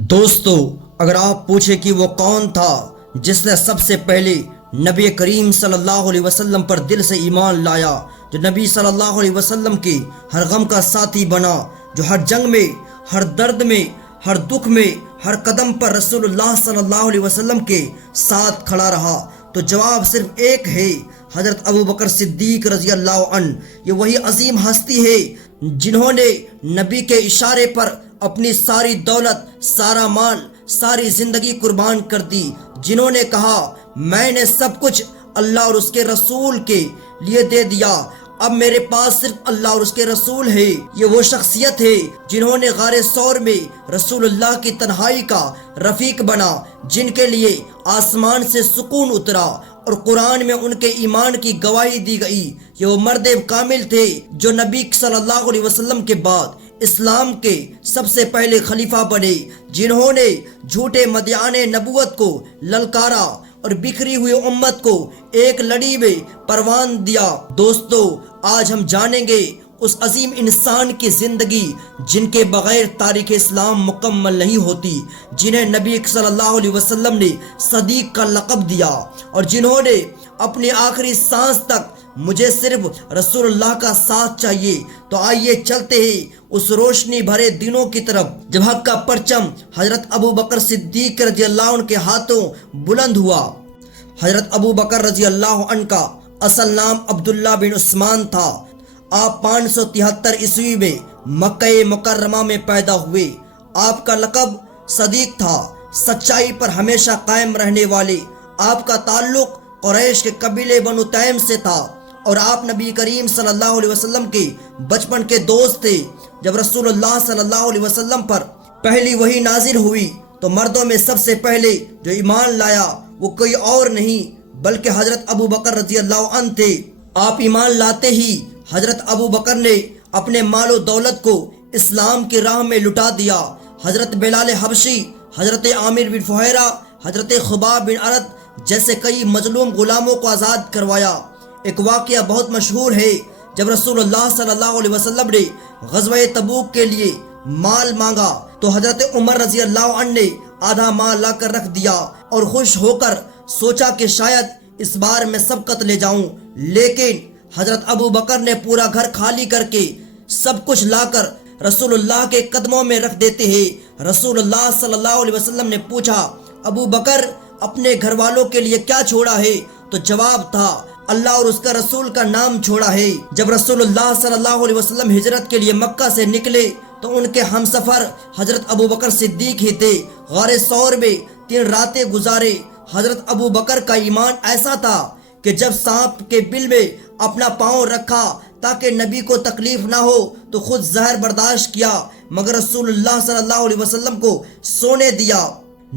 دوستو، اگر آپ پوچھیں کہ وہ کون تھا جس نے سب سے پہلے نبی کریم صلی اللہ علیہ وسلم پر دل سے ایمان لایا، جو نبی صلی اللہ علیہ وسلم کے ہر غم کا ساتھی بنا، جو ہر جنگ میں، ہر درد میں، ہر دکھ میں، ہر قدم پر رسول اللہ صلی اللہ علیہ وسلم کے ساتھ کھڑا رہا، تو جواب صرف ایک ہے، حضرت ابو بکر صدیق رضی اللہ عنہ۔ یہ وہی عظیم ہستی ہے جنہوں نے نبی کے اشارے پر اپنی ساری دولت، سارا مال، ساری زندگی قربان کر دی، جنہوں نے کہا میں نے سب کچھ اللہ اور اس کے رسول کے لیے دے دیا، اب میرے پاس صرف اللہ اور اس کے رسول ہے۔ یہ وہ شخصیت ہے جنہوں نے غار ثور میں رسول اللہ کی تنہائی کا رفیق بنا، جن کے لیے آسمان سے سکون اترا اور قرآن میں ان کے ایمان کی گواہی دی گئی۔ یہ وہ مرد کامل تھے جو نبی صلی اللہ علیہ وسلم کے بعد اسلام کے سب سے پہلے خلیفہ بنے، جنہوں نے جھوٹے مدعیان نبوت کو للکارا اور بکھری ہوئی امت کو ایک لڑی میں پروان دیا۔ دوستو، آج ہم جانیں گے اس عظیم انسان کی زندگی جن کے بغیر تاریخ اسلام مکمل نہیں ہوتی، جنہیں نبی صلی اللہ علیہ وسلم نے صدیق کا لقب دیا، اور جنہوں نے اپنی آخری سانس تک مجھے صرف رسول اللہ کا ساتھ چاہیے۔ تو آئیے چلتے ہیں اس روشنی بھرے دنوں کی طرف جب حق کا پرچم حضرت ابو بکر صدیق رضی اللہ عنہ کے ہاتھوں بلند ہوا۔ حضرت ابو بکر رضی اللہ عنہ کا اصل نام عبداللہ بن عثمان تھا۔ آپ 573 عیسوی میں مکہ مکرمہ میں پیدا ہوئے۔ آپ کا لقب صدیق تھا، سچائی پر ہمیشہ قائم رہنے والے۔ آپ کا تعلق قریش کے قبیلے بنو تیم سے تھا، اور آپ نبی کریم صلی اللہ علیہ وسلم کے بچپن کے دوست تھے۔ جب رسول اللہ صلی اللہ علیہ وسلم پر پہلی وحی نازل ہوئی تو مردوں میں سب سے پہلے جو ایمان لایا وہ کوئی اور نہیں بلکہ حضرت ابو بکر رضی اللہ عنہ تھے۔ آپ ایمان لاتے ہی حضرت ابو بکر نے اپنے مال و دولت کو اسلام کی راہ میں لٹا دیا۔ حضرت بلال حبشی، حضرت عامر بن فہیرہ، حضرت خباب بن عرد جیسے کئی مظلوم غلاموں کو آزاد کروایا۔ ایک واقعہ بہت مشہور ہے، جب رسول اللہ صلی اللہ علیہ وسلم نے غزوہ تبوک کے لیے مال مانگا تو حضرت عمر رضی اللہ عنہ نے آدھا مال لا کر رکھ دیا اور خوش ہو کر سوچا کہ شاید اس بار میں سبقت لے جاؤں، لیکن حضرت ابو بکر نے پورا گھر خالی کر کے سب کچھ لا کر رسول اللہ کے قدموں میں رکھ دیتے ہیں۔ رسول اللہ صلی اللہ علیہ وسلم نے پوچھا، ابو بکر اپنے گھر والوں کے لیے کیا چھوڑا ہے؟ تو جواب تھا، اللہ اور اس کا رسول کا نام چھوڑا ہے۔ جب رسول اللہ صلی اللہ علیہ وسلم ہجرت کے لیے مکہ سے نکلے تو ان کے ہمسفر حضرت ابو بکر صدیق ہی تھے۔ غار ثور میں 3 راتیں گزارے۔ حضرت ابو بکر کا ایمان ایسا تھا کہ جب سانپ کے بل میں اپنا پاؤں رکھا تاکہ نبی کو تکلیف نہ ہو تو خود زہر برداشت کیا، مگر رسول اللہ صلی اللہ علیہ وسلم کو سونے دیا۔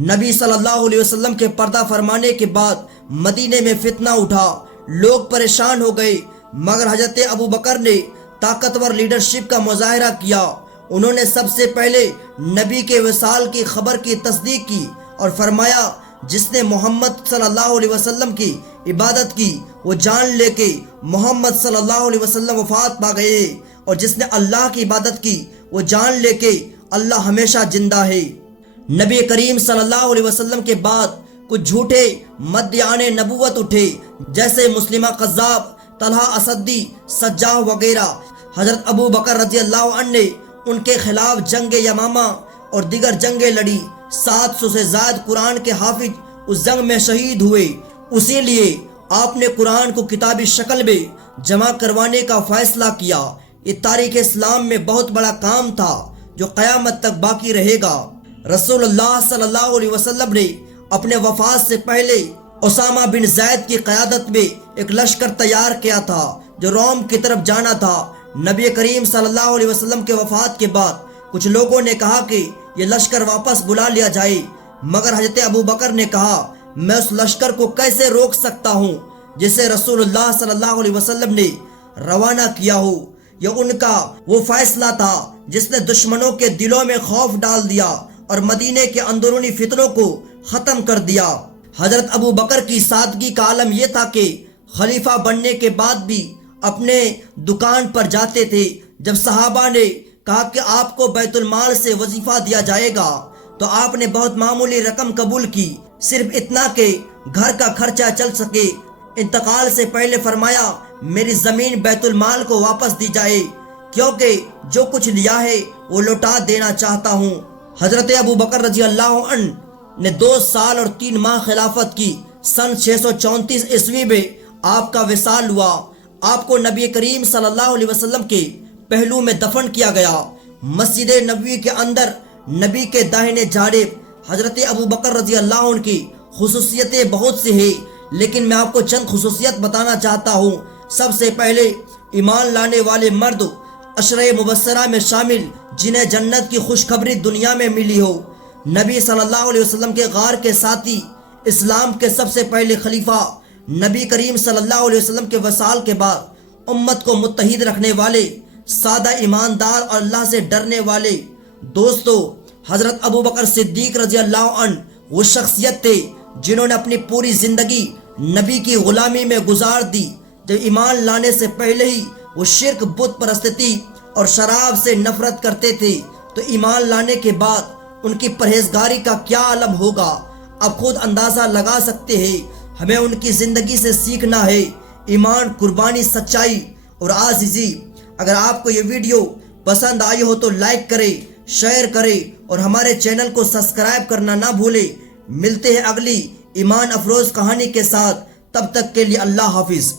نبی صلی اللہ علیہ وسلم کے پردہ فرمانے کے بعد مدینے میں فتنہ اٹھا، لوگ پریشان ہو گئے، مگر حضرت ابو بکر نے طاقتور لیڈرشپ کا مظاہرہ کیا۔ انہوں نے سب سے پہلے نبی کے وصال کی خبر کی تصدیق کی اور فرمایا، جس نے محمد صلی اللہ علیہ وسلم کی عبادت کی وہ جان لے کہ محمد صلی اللہ علیہ وسلم وفات پا گئے، اور جس نے اللہ کی عبادت کی وہ جان لے کہ اللہ ہمیشہ زندہ ہے۔ نبی کریم صلی اللہ علیہ وسلم کے بعد کچھ جھوٹے مدعیان نبوت اٹھے، جیسے مسلمہ قذاب، طلحہ اسدی، سجاح وغیرہ۔ حضرت ابو بکر رضی اللہ عنہ نے ان کے خلاف جنگ یمامہ اور دیگر جنگیں لڑی۔ 700 سے زائد قرآن کے حافظ اس جنگ میں شہید ہوئے۔ اسی لیے آپ نے قرآن کو کتابی شکل میں جمع کروانے کا فیصلہ کیا۔ یہ تاریخ اسلام میں بہت بڑا کام تھا جو قیامت تک باقی رہے گا۔ رسول اللہ صلی اللہ علیہ وسلم نے اپنے وفات سے پہلے اسامہ بن زید کی قیادت میں ایک لشکر تیار کیا تھا جو روم کی طرف جانا تھا۔ نبی کریم صلی اللہ علیہ وسلم کے وفات کے بعد کچھ لوگوں نے کہا کہ یہ لشکر واپس بلا لیا جائے، مگر حضرت ابو بکر نے کہا، میں اس لشکر کو کیسے روک سکتا ہوں جسے رسول اللہ صلی اللہ علیہ وسلم نے روانہ کیا ہو۔ یہ ان کا وہ فیصلہ تھا جس نے دشمنوں کے دلوں میں خوف ڈال دیا اور مدینے کے اندرونی فتنوں کو ختم کر دیا۔ حضرت ابو بکر کی سادگی کا عالم یہ تھا کہ خلیفہ بننے کے بعد بھی اپنے دکان پر جاتے تھے۔ جب صحابہ نے کہا کہ آپ کو بیت المال سے وظیفہ دیا جائے گا تو آپ نے بہت معمولی رقم قبول کی، صرف اتنا کہ گھر کا خرچہ چل سکے۔ انتقال سے پہلے فرمایا میری زمین بیت المال کو واپس دی جائے، کیونکہ جو کچھ لیا ہے وہ لوٹا دینا چاہتا ہوں۔ حضرت ابو بکر رضی اللہ عنہ نے 2 سال اور 3 ماہ خلافت کی۔ سن 634 عیسوی میں آپ کا وصال ہوا۔ آپ کو نبی کریم صلی اللہ علیہ وسلم کے پہلو میں دفن کیا گیا۔ مسجد نبوی کے اندر نبی کے داہنے جانب حضرت ابو بکر رضی اللہ عنہ کی خصوصیتیں بہت سی ہیں، لیکن میں آپ کو چند خصوصیت بتانا چاہتا ہوں۔ سب سے پہلے ایمان لانے والے مرد 10 مبشرہ میں شامل، جنہیں جنت کی خوشخبری دنیا میں ملی ہو۔ نبی صلی اللہ علیہ وسلم کے غار کے ساتھی، اسلام کے سب سے پہلے خلیفہ، نبی کریم صلی اللہ علیہ وسلم کے وصال کے بعد امت کو متحد رکھنے والے، سادہ ایماندار اور اللہ سے ڈرنے والے۔ دوستو، حضرت ابو بکر صدیق رضی اللہ عنہ وہ شخصیت تھے جنہوں نے اپنی پوری زندگی نبی کی غلامی میں گزار دی۔ جب ایمان لانے سے پہلے ہی وہ شرک، بت پرستی اور شراب سے نفرت کرتے تھے، تو ایمان لانے کے بعد ان کی پرہیزگاری کا کیا عالم ہوگا، آپ خود اندازہ لگا سکتے ہیں۔ ہمیں ان کی زندگی سے سیکھنا ہے، ایمان، قربانی، سچائی اور عاجزی۔ اگر آپ کو یہ ویڈیو پسند آئی ہو تو لائک کریں، شیئر کریں اور ہمارے چینل کو سبسکرائب کرنا نہ بھولیں۔ ملتے ہیں اگلی ایمان افروز کہانی کے ساتھ، تب تک کے لیے اللہ حافظ۔